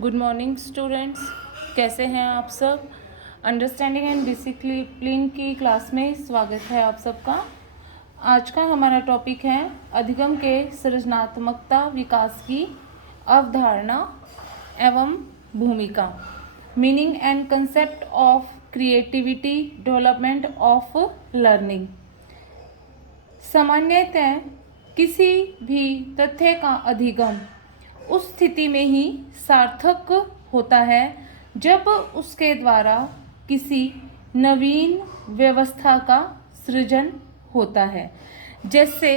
Good morning students, कैसे हैं आप सब। अंडरस्टैंडिंग एंड डिसिप्लिन की क्लास में स्वागत है आप सबका। आज का हमारा टॉपिक है अधिगम के सृजनात्मकता विकास की अवधारणा एवं भूमिका, meaning and concept of creativity development of learning. सामान्यतः किसी भी तथ्य का अधिगम उस स्थिति में ही सार्थक होता है जब उसके द्वारा किसी नवीन व्यवस्था का सृजन होता है। जैसे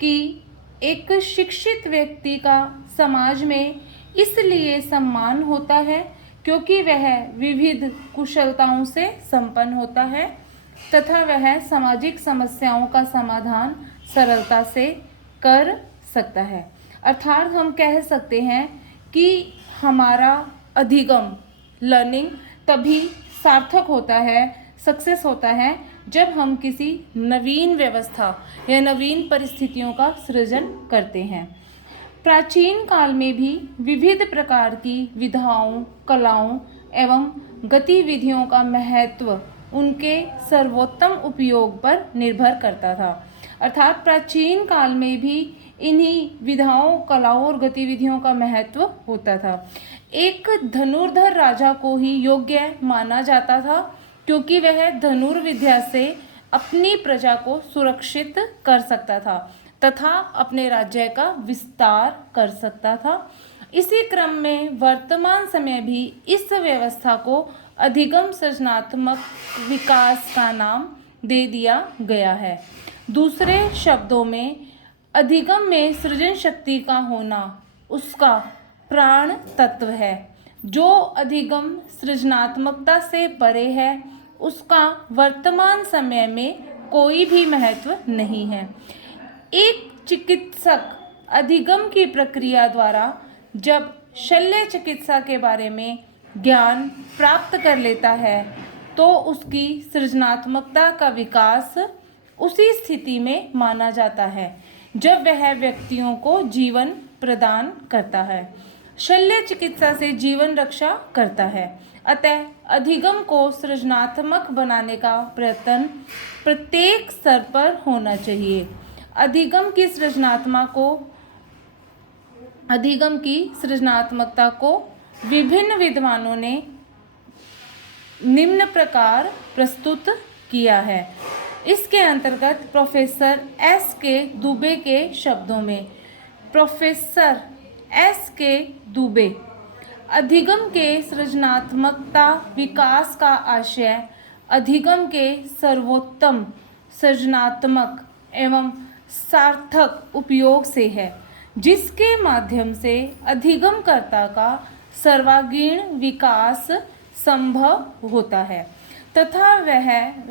कि एक शिक्षित व्यक्ति का समाज में इसलिए सम्मान होता है क्योंकि वह विविध कुशलताओं से संपन्न होता है तथा वह सामाजिक समस्याओं का समाधान सरलता से कर सकता है। अर्थात हम कह सकते हैं कि हमारा अधिगम लर्निंग तभी सार्थक होता है, सक्सेस होता है जब हम किसी नवीन व्यवस्था या नवीन परिस्थितियों का सृजन करते हैं। प्राचीन काल में भी विविध प्रकार की विधाओं, कलाओं एवं गतिविधियों का महत्व उनके सर्वोत्तम उपयोग पर निर्भर करता था। अर्थात प्राचीन काल में भी इन्हीं विधाओं, कलाओं और गतिविधियों का महत्व होता था। एक धनुर्धर राजा को ही योग्य माना जाता था क्योंकि वह धनुर्विद्या से अपनी प्रजा को सुरक्षित कर सकता था तथा अपने राज्य का विस्तार कर सकता था। इसी क्रम में वर्तमान समय भी इस व्यवस्था को अधिगम सृजनात्मक विकास का नाम दे दिया गया है। दूसरे शब्दों में अधिगम में सृजन शक्ति का होना उसका प्राण तत्व है। जो अधिगम सृजनात्मकता से परे है उसका वर्तमान समय में कोई भी महत्व नहीं है। एक चिकित्सक अधिगम की प्रक्रिया द्वारा जब शल्य चिकित्सा के बारे में ज्ञान प्राप्त कर लेता है तो उसकी सृजनात्मकता का विकास उसी स्थिति में माना जाता है जब वह व्यक्तियों को जीवन प्रदान करता है, शल्य चिकित्सा से जीवन रक्षा करता है। अतः अधिगम को सृजनात्मक बनाने का प्रयत्न प्रत्येक स्तर पर होना चाहिए। अधिगम की सृजनात्मकता को विभिन्न विद्वानों ने निम्न प्रकार प्रस्तुत किया है। इसके अंतर्गत प्रोफेसर एस के दुबे के शब्दों में, प्रोफेसर एस के दुबे, अधिगम के सृजनात्मकता विकास का आशय अधिगम के सर्वोत्तम सृजनात्मक एवं सार्थक उपयोग से है जिसके माध्यम से अधिगमकर्ता का सर्वांगीण विकास संभव होता है तथा वह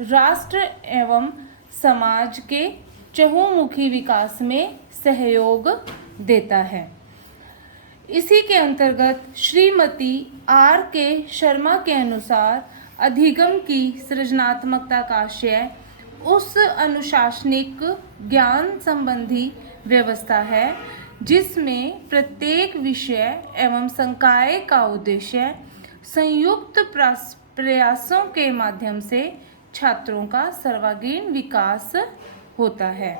राष्ट्र एवं समाज के चहुमुखी विकास में सहयोग देता है। इसी के अंतर्गत श्रीमती आर के शर्मा के अनुसार अधिगम की सृजनात्मकता का आशय उस अनुशासनिक ज्ञान संबंधी व्यवस्था है जिसमें प्रत्येक विषय एवं संकाय का उद्देश्य संयुक्त प्रयासों के माध्यम से छात्रों का सर्वांगीण विकास होता है।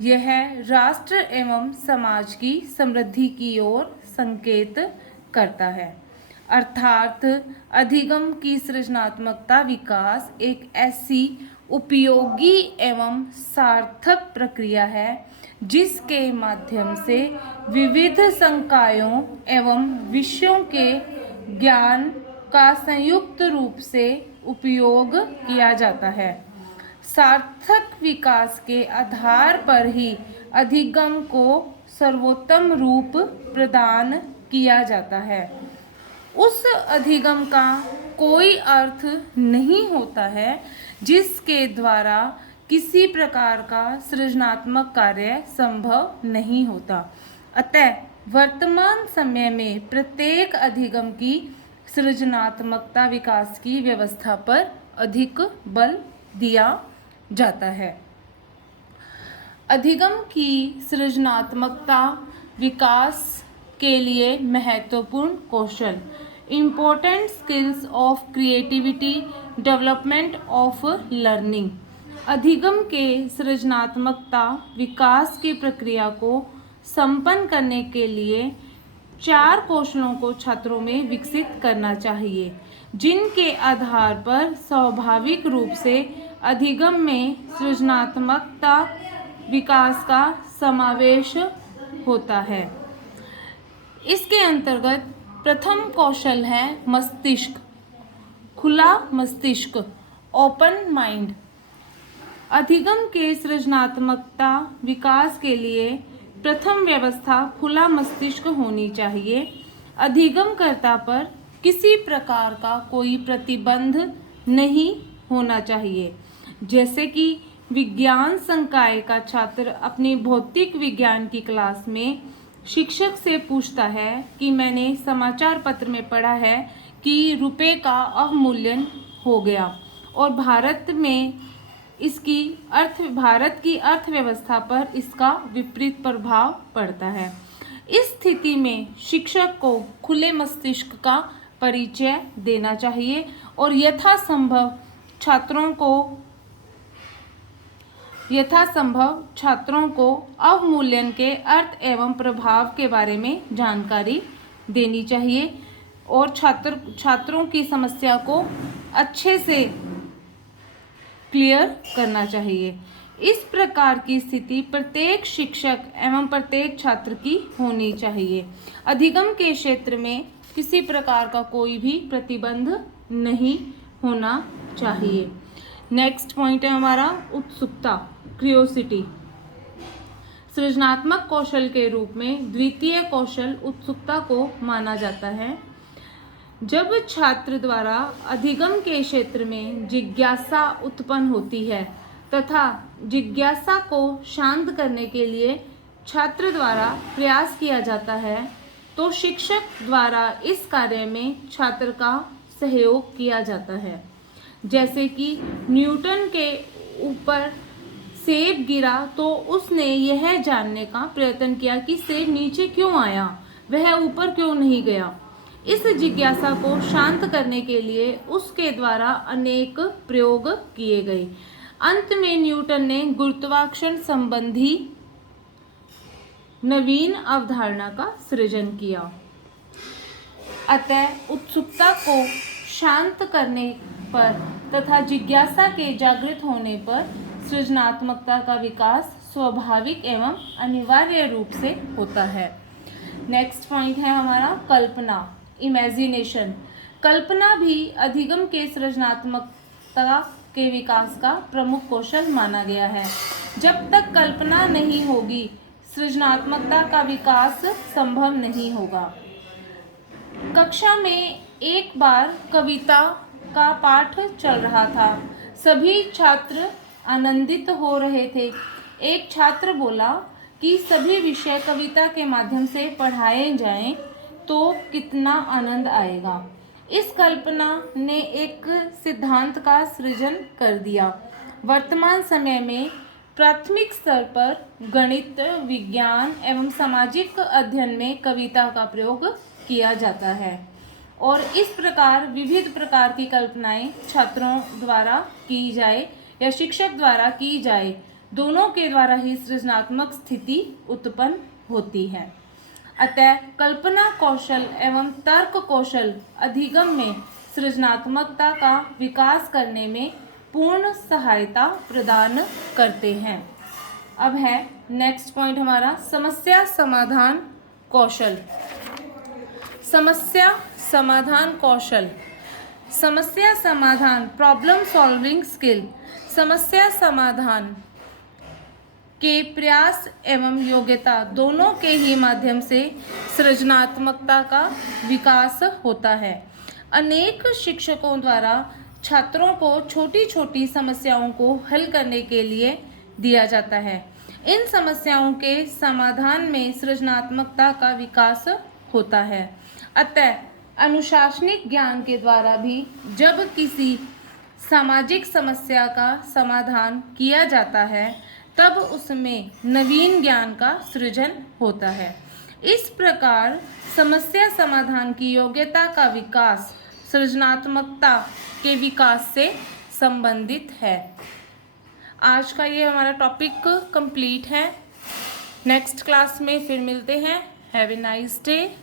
यह राष्ट्र एवं समाज की समृद्धि की ओर संकेत करता है। अर्थात अधिगम की सृजनात्मकता विकास एक ऐसी उपयोगी एवं सार्थक प्रक्रिया है जिसके माध्यम से विविध संकायों एवं विषयों के ज्ञान का संयुक्त रूप से उपयोग किया जाता है। सार्थक विकास के आधार पर ही अधिगम को सर्वोत्तम रूप प्रदान किया जाता है। उस अधिगम का कोई अर्थ नहीं होता है जिसके द्वारा किसी प्रकार का सृजनात्मक कार्य संभव नहीं होता। अतः वर्तमान समय में प्रत्येक अधिगम की सृजनात्मकता विकास की व्यवस्था पर अधिक बल दिया जाता है। अधिगम की सृजनात्मकता विकास के लिए महत्वपूर्ण कौशल, important skills of creativity, development of learning. अधिगम के सृजनात्मकता विकास की प्रक्रिया को संपन्न करने के लिए 4 कौशलों को छात्रों में विकसित करना चाहिए, जिनके आधार पर स्वाभाविक रूप से अधिगम में सृजनात्मकता विकास का समावेश होता है। इसके अंतर्गत प्रथम कौशल है मस्तिष्क, खुला मस्तिष्क, ओपन माइंड। अधिगम के सृजनात्मकता विकास के लिए प्रथम व्यवस्था खुला मस्तिष्क होनी चाहिए। अधिगमकर्ता पर किसी प्रकार का कोई प्रतिबंध नहीं होना चाहिए। जैसे कि विज्ञान संकाय का छात्र अपनी भौतिक विज्ञान की क्लास में शिक्षक से पूछता है कि मैंने समाचार पत्र में पढ़ा है कि रुपए का अवमूल्यन हो गया और भारत की अर्थव्यवस्था पर इसका विपरीत प्रभाव पड़ता है। इस स्थिति में शिक्षक को खुले मस्तिष्क का परिचय देना चाहिए और यथासंभव छात्रों को अवमूल्यन के अर्थ एवं प्रभाव के बारे में जानकारी देनी चाहिए और छात्रों की समस्या को अच्छे से क्लियर करना चाहिए। इस प्रकार की स्थिति प्रत्येक शिक्षक एवं प्रत्येक छात्र की होनी चाहिए। अधिगम के क्षेत्र में किसी प्रकार का कोई भी प्रतिबंध नहीं होना चाहिए। नेक्स्ट पॉइंट है हमारा उत्सुकता, क्यूरियोसिटी। सृजनात्मक कौशल के रूप में द्वितीय कौशल उत्सुकता को माना जाता है। जब छात्र द्वारा अधिगम के क्षेत्र में जिज्ञासा उत्पन्न होती है तथा जिज्ञासा को शांत करने के लिए छात्र द्वारा प्रयास किया जाता है, तो शिक्षक द्वारा इस कार्य में छात्र का सहयोग किया जाता है। जैसे कि न्यूटन के ऊपर सेब गिरा तो उसने यह जानने का प्रयत्न किया कि सेब नीचे क्यों आया, वह ऊपर क्यों नहीं गया। इस जिज्ञासा को शांत करने के लिए उसके द्वारा अनेक प्रयोग किए गए। अंत में न्यूटन ने गुरुत्वाकर्षण संबंधी नवीन अवधारणा का सृजन किया। अतः उत्सुकता को शांत करने पर तथा जिज्ञासा के जागृत होने पर सृजनात्मकता का विकास स्वाभाविक एवं अनिवार्य रूप से होता है। नेक्स्ट पॉइंट है हमारा कल्पना, इमेजिनेशन। कल्पना भी अधिगम के सृजनात्मकता के विकास का प्रमुख कौशल माना गया है। जब तक कल्पना नहीं होगी, सृजनात्मकता का विकास संभव नहीं होगा। कक्षा में एक बार कविता का पाठ चल रहा था। सभी छात्र आनंदित हो रहे थे। एक छात्र बोला कि सभी विषय कविता के माध्यम से पढ़ाए जाएं तो कितना आनंद आएगा। इस कल्पना ने एक सिद्धांत का सृजन कर दिया। वर्तमान समय में प्राथमिक स्तर पर गणित, विज्ञान एवं सामाजिक अध्ययन में कविता का प्रयोग किया जाता है और इस प्रकार विविध प्रकार की कल्पनाएं छात्रों द्वारा की जाए या शिक्षक द्वारा की जाए, दोनों के द्वारा ही सृजनात्मक स्थिति उत्पन्न होती है। अतः कल्पना कौशल एवं तर्क कौशल अधिगम में सृजनात्मकता का विकास करने में पूर्ण सहायता प्रदान करते हैं। अब है नेक्स्ट पॉइंट हमारा समस्या समाधान कौशल। समस्या समाधान कौशल, समस्या समाधान, प्रॉब्लम सॉल्विंग स्किल। समस्या समाधान के प्रयास एवं योग्यता दोनों के ही माध्यम से सृजनात्मकता का विकास होता है। अनेक शिक्षकों द्वारा छात्रों को छोटी छोटी समस्याओं को हल करने के लिए दिया जाता है। इन समस्याओं के समाधान में सृजनात्मकता का विकास होता है। अतः अनुशासनिक ज्ञान के द्वारा भी जब किसी सामाजिक समस्या का समाधान किया जाता है, तब उसमें नवीन ज्ञान का सृजन होता है। इस प्रकार समस्या समाधान की योग्यता का विकास सृजनात्मकता के विकास से संबंधित है। आज का ये हमारा टॉपिक कंप्लीट है। नेक्स्ट क्लास में फिर मिलते हैं। Have a nice day.